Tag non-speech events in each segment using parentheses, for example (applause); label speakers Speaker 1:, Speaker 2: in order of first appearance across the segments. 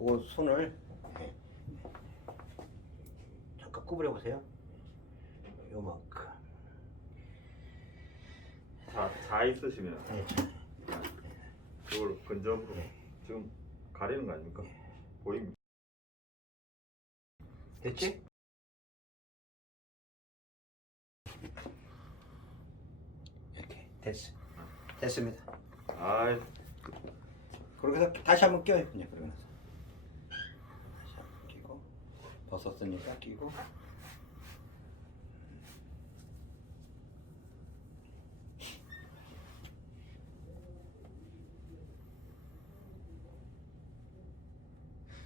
Speaker 1: 그 손을 예. 잠깐 구부려 보세요. 요만큼.
Speaker 2: 자, 자 있으시면
Speaker 1: 네, 자,
Speaker 2: 그걸 근접으로
Speaker 1: 네.
Speaker 2: 지금 가리는 거 아닙니까? 보입니다.
Speaker 1: 됐지? 이렇게 됐어. 됐습니다.
Speaker 2: 아,
Speaker 1: 그렇게 해서 다시 한번 껴요. 그냥 그러고 나서 다시 한번 끼고 벗었으니까 끼고.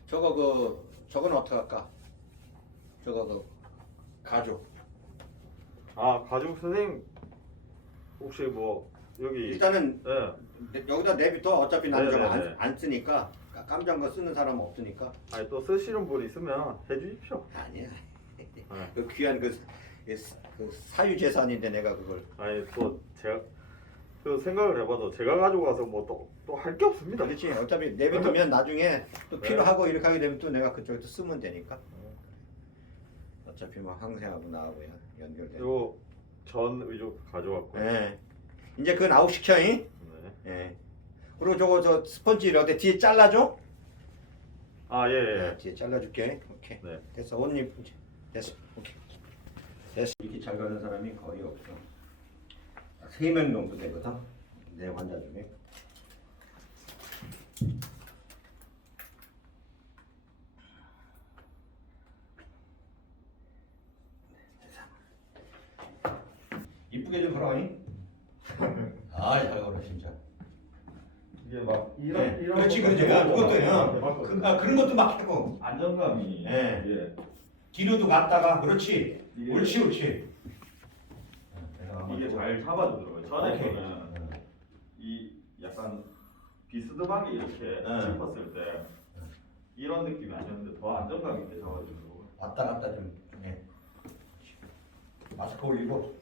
Speaker 1: 저거 그 저거는 어떻게 할까? 저거 그 가죽.
Speaker 2: 아 가족 선생님 혹시 뭐 여기
Speaker 1: 일단은
Speaker 2: 예,
Speaker 1: 여기다 내비둬. 어차피 나는 저거 안,
Speaker 2: 네네네.
Speaker 1: 안 쓰니까 깜장 거 쓰는 사람 은 없으니까
Speaker 2: 아니 또 쓰시는 분 있으면 해주십시오.
Speaker 1: 아니야
Speaker 2: 예. (laughs)
Speaker 1: 그 귀한 그, 그 사유 재산인데 내가 그걸
Speaker 2: 아니 또 제가 그 생각을 해봐도 제가 가지고 와서 뭐 또 또 할 게 없습니다.
Speaker 1: 그렇지 어차피 내비두면 (laughs) 나중에 또
Speaker 2: 네.
Speaker 1: 필요하고 이렇게 하게 되면 또 내가 그쪽에 또 쓰면 되니까 어차피 뭐 항생하고 나하고 연- 연결돼
Speaker 2: 그리고 전 위주 가져왔고요.
Speaker 1: 예 이제 그건 아웃 시켜 잉?
Speaker 2: 네.
Speaker 1: 예 그리고 저거 저 스펀지 어디 뒤에 잘라줘?
Speaker 2: 아 예, 예.
Speaker 1: 예, 뒤에 잘라줄게. 오케이.
Speaker 2: 네.
Speaker 1: 됐어. 옷 입, 됐어. 오케이. 됐어. 이렇게 잘 가는 사람이 거의 없어. 세 명 정도 되거든? 내 환자 중에. 이쁘게 좀 걸어잉 (laughs) 아잘 걸어 진짜
Speaker 2: 이게 막 이런
Speaker 1: 네.
Speaker 2: 이런
Speaker 1: 그렇지
Speaker 2: 것도
Speaker 1: 그렇지 야,
Speaker 2: 해보고
Speaker 1: 그것도 막요
Speaker 2: 해봤거든요.
Speaker 1: 그, 아, 그런 것도 막 하고
Speaker 2: 안정감이
Speaker 1: 네.
Speaker 2: 예.
Speaker 1: 뒤로도 갔다가 그렇지
Speaker 2: 이게-
Speaker 1: 옳지 옳지
Speaker 2: 이게 잘 잡아주더라고요. 전에
Speaker 1: 오케이.
Speaker 2: 저는 이 약간 비스듬하게 이렇게
Speaker 1: 네.
Speaker 2: 짚었을 때 이런 느낌이 아니었는데 더 안정감 있게 잡아주더라고요.
Speaker 1: 왔다 갔다 좀 해. 마스크 올리고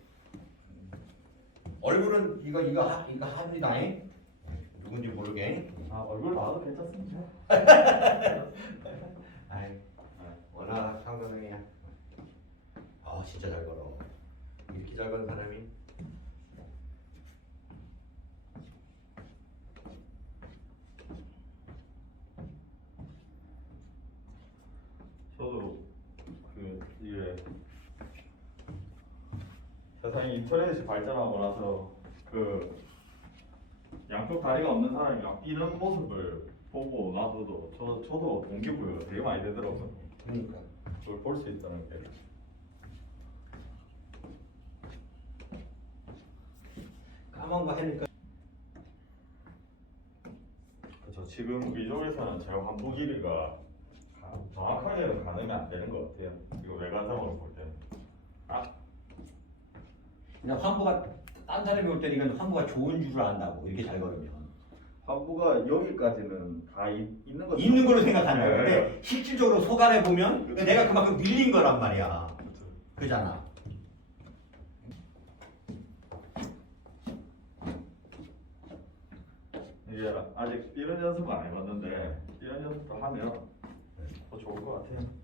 Speaker 1: 얼굴은 이거 이거 하, 이거 합니다 잉 누군지 모르게.
Speaker 2: 아 얼굴 봐도 괜찮습니다. (laughs)
Speaker 1: 아이 워낙 상관이야 아 진짜 잘 걸어. 이렇게 잘 거는 사람이?
Speaker 2: 저도 그 이게 세상에 인터넷이 발전하고 나서 그 양쪽 다리가 없는 사람이 막 뛰는 모습을 보고 나서도 저 저도 동기부여가 되게 많이 되더라고요.
Speaker 1: 그러니까
Speaker 2: 그걸 볼 수 있다는 게.
Speaker 1: 까만 거 하니까
Speaker 2: 그렇죠. 지금 위쪽에서는 제 환부 길이가 가- 정확하게는 가늠이 안 되는 것 같아요. 이거 외관상으로 볼 때는. 아,
Speaker 1: 그냥 환부가 딴 사람이 올 때는 이건 환부가 좋은 줄을 안다고 이렇게 잘 걸으면
Speaker 2: 환부가 여기까지는 다 있, 있는 거
Speaker 1: 있는 걸로 거야
Speaker 2: 네.
Speaker 1: 근데 실질적으로 속안에 보면
Speaker 2: 그치.
Speaker 1: 내가 그만큼 밀린 거란 말이야
Speaker 2: 그렇죠.
Speaker 1: 그잖아
Speaker 2: 이게 아직 이런 연습은 안 해봤는데 이런 연습도 하면 더 좋을 것 같아요.